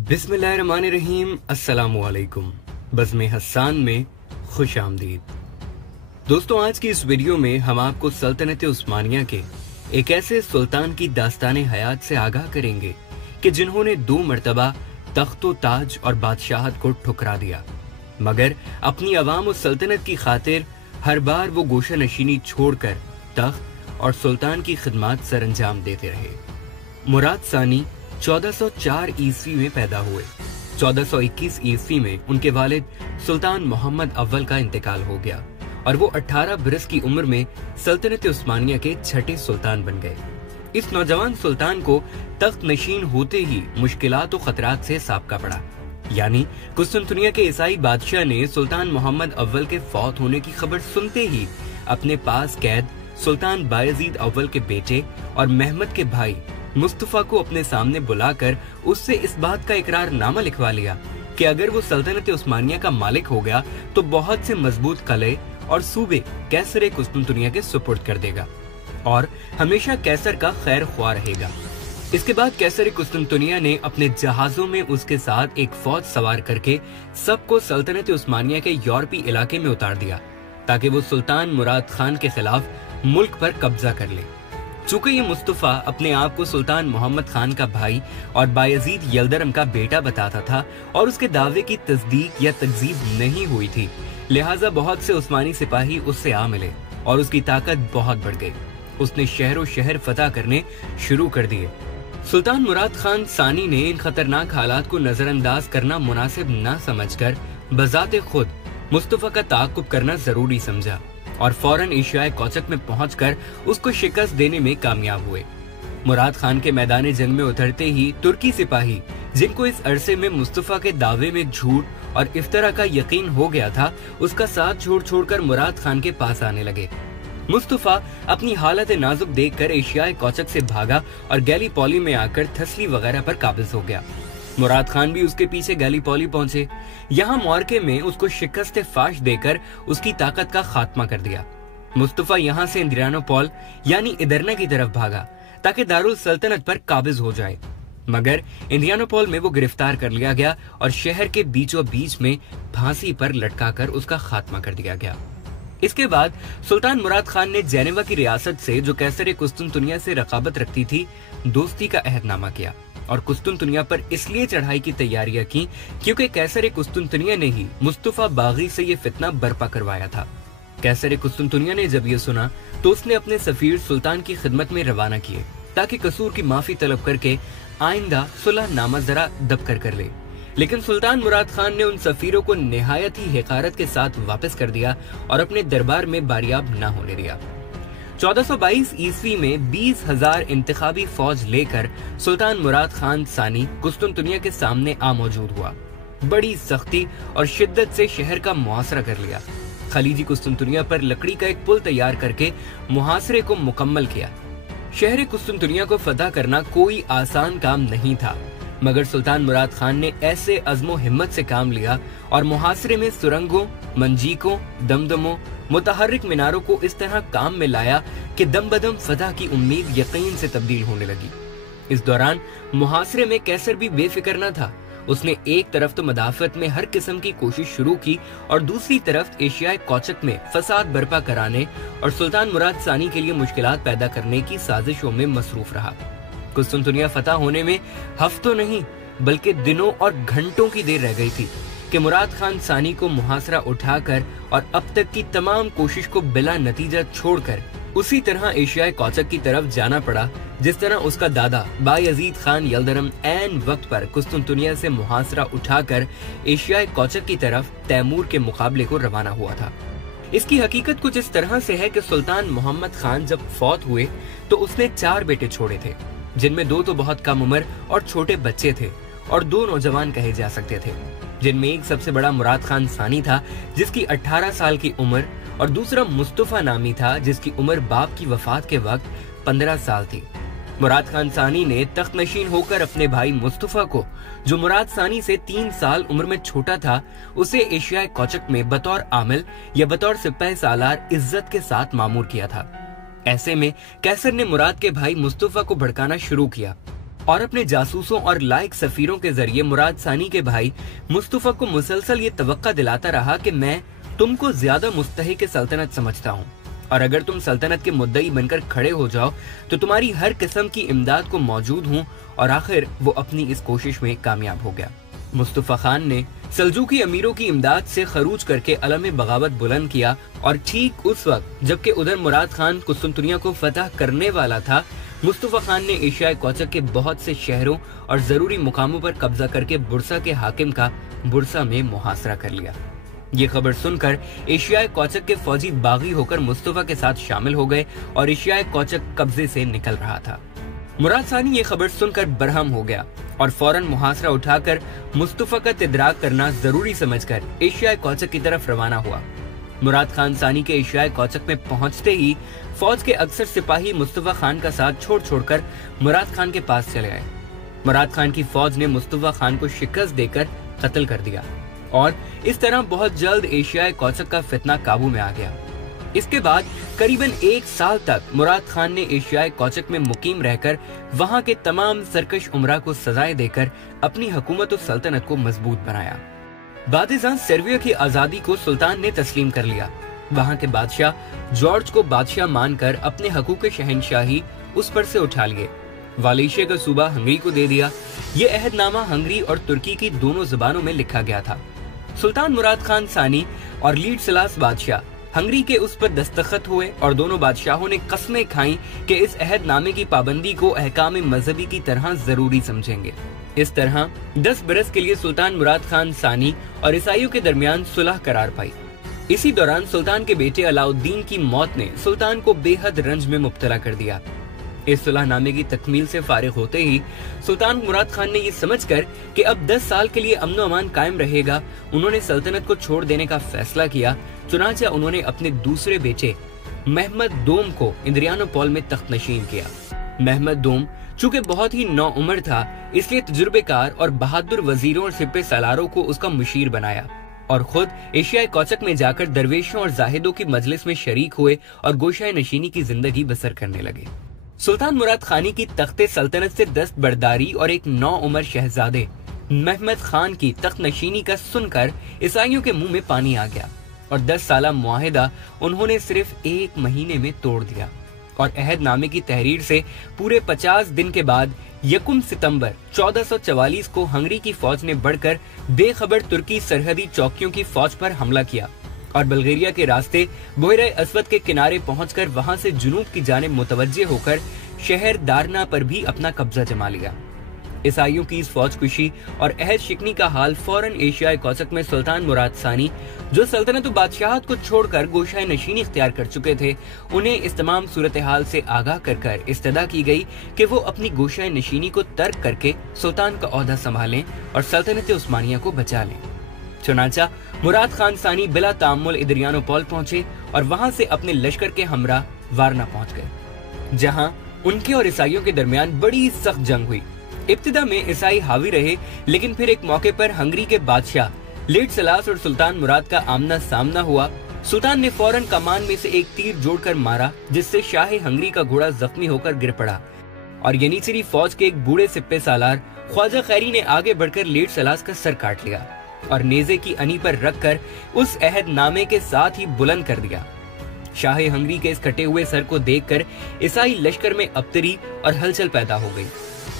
बिस्मिल्लाहिर्रहमानिर्रहीम। अस्सलामुअलैकुम। बज़्म हस्सान में खुश आमदीद। दोस्तों, आज की इस वीडियो में हम आपको सल्तनत उस्मानिया के एक ऐसे सुल्तान की दास्तान हयात से आगाह करेंगे कि जिन्होंने 2 मरतबा तख्तो ताज और बादशाहत को ठुकरा दिया, मगर अपनी अवाम और सल्तनत की खातिर हर बार वो गोशा नशीनी छोड़कर तख्त और सुल्तान की खिदमत सरअंजाम देते रहे। मुराद सानी 1404 ईस्वी में पैदा हुए। 1421 ईस्वी में उनके वालिद सुल्तान मोहम्मद अव्वल का इंतकाल हो गया और वो 18 बरस की उम्र में सल्तनत उस्मानिया के छठे सुल्तान बन गए। इस नौजवान सुल्तान को तख्त नशीन होते ही मुश्किलात और खतरात से साबका पड़ा। यानी कुस्तुनतुनिया के ईसाई बादशाह ने सुल्तान मोहम्मद अव्वल के फौत होने की खबर सुनते ही अपने पास कैद सुल्तान बायजीद अव्वल के बेटे और महमद के भाई मुस्तफा को अपने सामने बुलाकर उससे इस बात का इकरारनामा लिखवा लिया कि अगर वो सल्तनत उस्मानिया का मालिक हो गया तो बहुत से मजबूत कले और सूबे कैसर कुस्तुनतुनिया के सुपुर्द कर देगा और हमेशा कैसर का खैर ख्वाह रहेगा। इसके बाद कैसर कुस्तुनतुनिया ने अपने जहाजों में उसके साथ एक फौज सवार करके सबको सल्तनत उस्मानिया के यूरोपीय इलाके में उतार दिया ताकि वो सुल्तान मुराद खान के खिलाफ मुल्क पर कब्जा कर ले। चूंकि ये मुस्तफा अपने आप को सुल्तान मोहम्मद खान का भाई और बायजीद यल्दरम का बेटा बताता था और उसके दावे की तस्दीक या तकजीब नहीं हुई थी, लिहाजा बहुत से उस्मानी सिपाही उससे आ मिले और उसकी ताकत बहुत बढ़ गई। उसने शहरों शहर फतह करने शुरू कर दिए। सुल्तान मुराद खान सानी ने इन खतरनाक हालात को नजरअंदाज करना मुनासिब न समझकर बजाते खुद मुस्तफा का ताक़ुब करना जरूरी समझा और फौरन एशियाई कोचक में पहुंचकर उसको शिकस्त देने में कामयाब हुए। मुराद खान के मैदान जंग में उतरते ही तुर्की सिपाही, जिनको इस अरसे में मुस्तफा के दावे में झूठ और इफ्तरा का यकीन हो गया था, उसका साथ छोड़कर मुराद खान के पास आने लगे। मुस्तफा अपनी हालत नाजुक देखकर एशियाई कोचक से भागा और गैलीपोली में आकर थसली वगैरह पर काबिज हो गया। मुराद खान भी उसके पीछे गैलीपोली पहुंचे। यहाँ मौरके में उसको शिकस्त फाश देकर उसकी ताकत का खात्मा कर दिया। मुस्तफा यहाँ से इंद्रियानोपोल यानी इदरना की तरफ भागा ताकि दारुल सल्तनत पर काबिज हो जाए, मगर इंद्रियानोपोल में वो गिरफ्तार कर लिया गया और शहर के बीचों बीच में फांसी पर लटकाकर उसका खात्मा कर दिया गया। इसके बाद सुल्तान मुराद खान ने जेनेवा की रियासत से, जो कैसर कुस्तुनतुनिया से रकाबत रखती थी, दोस्ती का अहदनामा किया और कुस्तुनतुनिया पर इसलिए चढ़ाई की तैयारियां की क्योंकि कैसर कुस्तुनतुनिया ने ही मुस्तफा बागी से ये फितना बर्पा करवाया था। कैसर कुस्तुनतुनिया ने जब ये सुना तो उसने अपने सफीर सुल्तान की खिदमत में रवाना किए ताकि कसूर की माफी तलब करके आइंदा सुलह नामा जरा दब कर ले, लेकिन सुल्तान मुराद खान ने उन सफीरों को निहायत ही हिकारत के साथ वापस कर दिया और अपने दरबार में बारियाब न होने दिया। 1422 ईस्वी में 20,000 इंतखाबी फौज लेकर सुल्तान मुराद खान सानी कुस्तुनतुनिया के सामने आ मौजूद हुआ। बड़ी सख्ती और शिद्दत से शहर का मुहासरा कर लिया। खलीजी कुस्तुनतुनिया पर लकड़ी का एक पुल तैयार करके मुहासरे को मुकम्मल किया। शहर कुस्तुनतुनिया को फतह करना कोई आसान काम नहीं था, मगर सुल्तान मुराद खान ने ऐसे अज़्मो हिम्मत से काम लिया और मुहासरे में सुरंगों, मंजीकों, दमदमों, मुतहर्रिक मीनारों को इस तरह काम में लाया कि दम बदम फतह की उम्मीद यकीन से तब्दील होने लगी। इस दौरान मुहासरे में कैसर भी बेफिक्र न था। उसने एक तरफ तो मदाफत में हर किस्म की कोशिश शुरू की और दूसरी तरफ एशियाई कोचक में फसाद बर्पा कराने और सुल्तान मुराद सानी के लिए मुश्किलात पैदा करने की साजिशों में मसरूफ रहा। कुस्तुनतुनिया फतह होने में हफ्तों नहीं बल्कि दिनों और घंटों की देर रह गई थी कि मुराद खान सानी को मुहासरा उठाकर और अब तक की तमाम कोशिश को बिला नतीजा छोड़कर उसी तरह एशियाई कोचक की तरफ जाना पड़ा जिस तरह उसका दादा बायजीद खान यल्दरम ऐन वक्त पर कुस्तुनतुनिया से मुहासरा उठाकर एशियाई कोचक की तरफ तैमूर के मुकाबले को रवाना हुआ था। इसकी हकीकत कुछ इस तरह से है कि सुल्तान मोहम्मद खान जब फौत हुए तो उसने 4 बेटे छोड़े थे, जिनमें 2 तो बहुत कम उम्र और छोटे बच्चे थे और 2 नौजवान कहे जा सकते थे, जिनमें एक सबसे बड़ा मुराद खान सानी था जिसकी 18 साल की उम्र और दूसरा मुस्तफा नामी था जिसकी उम्र बाप की वफात के वक्त 15 साल थी। मुराद खान सानी ने तख्त नशीन होकर अपने भाई मुस्तफा को, जो मुराद सानी से 3 साल उम्र में छोटा था, उसे एशियाई कोचक में बतौर आमिल या बतौर सिपाही सालार इज्जत के साथ मामूर किया था। ऐसे में कैसर ने मुराद के भाई मुस्तफा को भड़काना शुरू किया। और अपने जासूसों और लायक सफीरों के जरिए मुराद सानी के भाई मुस्तफा को मुसलसल ये तवक्का दिलाता रहा कि मैं तुमको ज्यादा मुस्तहिक सल्तनत समझता हूँ और अगर तुम सल्तनत के मुद्दई बनकर खड़े हो जाओ तो तुम्हारी हर किस्म की इमदाद को मौजूद हूँ। और आखिर वो अपनी इस कोशिश में कामयाब हो गया। मुस्तफा खान ने सल्जूकी अमीरों की इमदाद से खरूज करके अलम बगावत बुलंद किया और ठीक उस वक्त जबकि उधर मुराद खान कुस्तुनतुनिया को फतह करने वाला था, मुस्तफा खान ने एशियाई कोचक के बहुत से शहरों और जरूरी मुकामों पर कब्जा करके बुरसा के हाकिम का बुरसा में मुहासरा कर लिया। ये खबर सुनकर एशियाई कोचक के फौजी बागी होकर मुस्तफा के साथ शामिल हो गए और एशियाई कोचक कब्जे से निकल रहा था। मुराद सानी ये खबर सुनकर बरहम हो गया और फौरन मुहासरा उठाकर मुस्तफा का तिदराक करना जरूरी समझकर एशियाई कोचक की तरफ रवाना हुआ। मुराद खान सानी के एशियाई कोचक में पहुंचते ही फौज के अक्सर सिपाही मुस्तफा खान का साथ छोड़ छोड़कर मुराद खान के पास चले आए। मुराद खान की फौज ने मुस्तफा खान को शिकस्त देकर कत्ल कर दिया और इस तरह बहुत जल्द एशियाई कोचक का फितना काबू में आ गया। इसके बाद करीबन 1 साल तक मुराद खान ने एशियाई कोचक में मुकीम रहकर वहां के तमाम सरकश उमरा को सजाएं देकर अपनी हुकूमत और सल्तनत को मजबूत बनाया। बादिज़ां सर्बिया की आजादी को सुल्तान ने तस्लीम कर लिया। वहां के बादशाह जॉर्ज को बादशाह मानकर अपने हकूक शहनशाही उस पर से उठा लिए। वालेशिया का सूबा हंगरी को दे दिया। ये अहदनामा हंगरी और तुर्की की दोनों जुबानों में लिखा गया था। सुल्तान मुराद खान सानी और लीड सलास बादशाह हंगरी के उस पर दस्तखत हुए और दोनों बादशाहों ने कस्में खाई कि इस अहदनामे की पाबंदी को अहकाम मजहबी की तरह जरूरी समझेंगे। इस तरह 10 बरस के लिए सुल्तान मुराद खान सानी और ईसाइयों के दरमियान सुलह करार पाई। इसी दौरान सुल्तान के बेटे अलाउद्दीन की मौत ने सुल्तान को बेहद रंज में मुब्तला कर दिया। इस सुलहनामे की तकमील से फारिग होते ही सुल्तान मुराद खान ने ये समझकर कि अब 10 साल के लिए अमन अमान कायम रहेगा, उन्होंने सल्तनत को छोड़ देने का फैसला किया। चुनांचे उन्होंने अपने दूसरे बेटे महमद दोम को इंद्रियानोपोल में तख्त नशीन किया। महमद दोम चूंकि बहुत ही नौउम्र था, इसलिए तजुर्बेकार और बहादुर वजीरों और सिपह सालारों को उसका मुशीर बनाया और खुद एशियाई कोचक में जाकर दरवेशों और जाहिदों की मजलिस में शरीक हुए और गोशाए नशीनी की जिंदगी बसर करने लगे। सुल्तान मुराद खानी की तख्ते सल्तनत से दस्त बरदारी और एक नौउम्र शहजादे महमद खान की तख्त नशीनी का सुनकर ईसाइयों के मुंह में पानी आ गया और 10 साला मुआहिदा उन्होंने सिर्फ 1 महीने में तोड़ दिया और अहदनामे की तहरीर से पूरे 50 दिन के बाद 1 सितंबर 1444 को हंगरी की फौज ने बढ़कर बेखबर तुर्की सरहदी चौकियों की फौज पर हमला किया और बल्गेरिया के रास्ते बोहरे अस्वद के किनारे पहुंचकर वहां से जुनूब की जानिब मुतवज्जे होकर शहर दारना पर भी अपना कब्जा जमा लिया। ईसाइयों की इस फौज कुशी और अहद शिकनी का हाल फौरन एशियाई कोचक में सुल्तान मुराद सानी, जो सल्तनत व बादशाहत को छोड़कर गोशाए नशीनी इख्तियार कर चुके थे, उन्हें इस तमाम सूरत हाल से आगाह कर इस्तदा की गई कि वो अपनी गोशाए नशीनी को तर्क करके सुल्तान का ओहदा संभालें और सल्तनत उस्मानिया को बचा लें। चुनांचा मुराद खान सानी बिला तामुल इद्रियानोपोल पहुंचे और वहां से अपने लश्कर के हमरा वारना पहुंच गए, जहां उनके और ईसाइयों के दरमियान बड़ी सख्त जंग हुई। इब्तिदा में ईसाई हावी रहे, लेकिन फिर एक मौके पर हंगरी के बादशाह लीड सलास और सुल्तान मुराद का आमना सामना हुआ। सुल्तान ने फौरन कमान में से एक तीर जोड़कर मारा, जिससे शाही हंगरी का घोड़ा जख्मी होकर गिर पड़ा और यनीसरी फौज के एक बूढ़े सिप्पे सालार ख्वाजा खैरी ने आगे बढ़कर लीड सलास का सर काट लिया और नेजे की अनी पर रखकर उस अहदनामे के साथ ही बुलंद कर दिया। शाही हंगरी के इस कटे हुए सर को देखकर ईसाई लश्कर में अबतरी और हलचल पैदा हो गई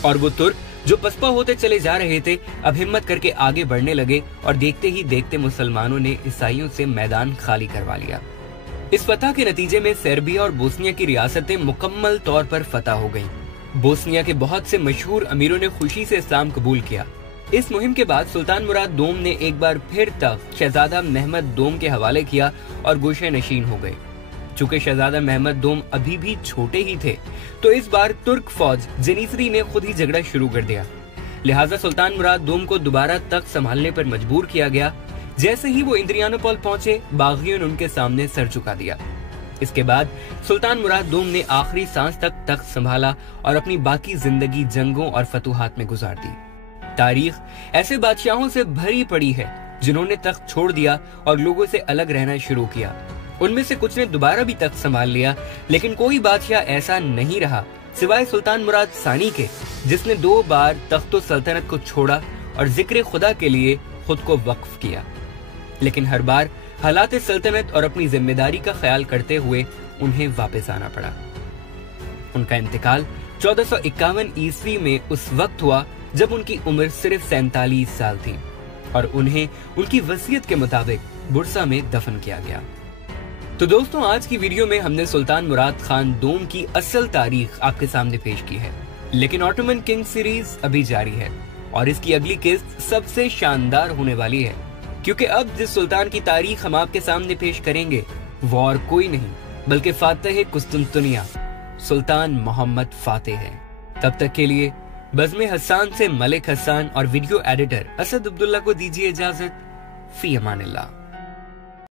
और वो तुर्क जो पसपा होते चले जा रहे थे अब हिम्मत करके आगे बढ़ने लगे और देखते ही देखते मुसलमानों ने ईसाइयों से मैदान खाली करवा लिया। इस फतह के नतीजे में सर्बिया और बोस्निया की रियासतें मुकम्मल तौर पर फतह हो गईं। बोस्निया के बहुत से मशहूर अमीरों ने खुशी से इस्लाम कबूल किया। इस मुहिम के बाद सुल्तान मुराद दोम ने एक बार फिर तख्त शहजादा महमद दोम के हवाले किया और गोशे नशीन हो गए। चूंकि शहजादा महमद दोम अभी भी छोटे ही थे, तो इस बार तुर्क फौज जनीसरी ने खुद ही झगड़ा शुरू कर दिया। लिहाजा सुल्तान मुराद दोम को दोबारा तख्त संभालने पर मजबूर किया गया। जैसे ही वो इंद्रियानोपोल पहुंचे, बागियों ने उनके सामने सर झुका दिया। इसके बाद सुल्तान मुराद दोम ने आखिरी सांस तक तख्त संभाला और अपनी बाकी जिंदगी जंगों और फतूहात में गुजार दी। तारीख ऐसे बादशाहों से भरी पड़ी है जिन्होंने तख्त छोड़ दिया और लोगों से अलग रहना शुरू किया। उनमें से कुछ ने दोबारा भी तख्त संभाल लिया, लेकिन कोई बादशाह ऐसा नहीं रहा सिवाय सुल्तान मुराद सानी के, जिसने 2 बार तख्तो सल्तनत को छोड़ा और जिक्र खुदा के लिए खुद को वक्फ किया, लेकिन हर बार हालात सल्तनत और अपनी जिम्मेदारी का ख्याल करते हुए उन्हें वापस आना पड़ा। उनका इंतकाल 1451 ईस्वी में उस वक्त हुआ जब उनकी उम्र सिर्फ 47 साल थी और उन्हें उनकी वसीयत के मुताबिक बुरसा में दफन किया गया। तो दोस्तों, आज की वीडियो में हमने सुल्तान मुराद खान दोम की असल तारीख आपके सामने पेश की है, लेकिन ऑटोमन किंग सीरीज अभी जारी है और इसकी अगली किस्त सबसे शानदार होने वाली है, क्योंकि अब जिस सुल्तान की तारीख हम आपके सामने पेश करेंगे वो और कोई नहीं बल्कि फातिह कुस्तुनतुनिया सुल्तान मोहम्मद फातेह है। तब तक के लिए बज़्म हसन से मलिक हसन और वीडियो एडिटर असद अब्दुल्ला को दीजिए इजाजत। फी अमानिल्लाह।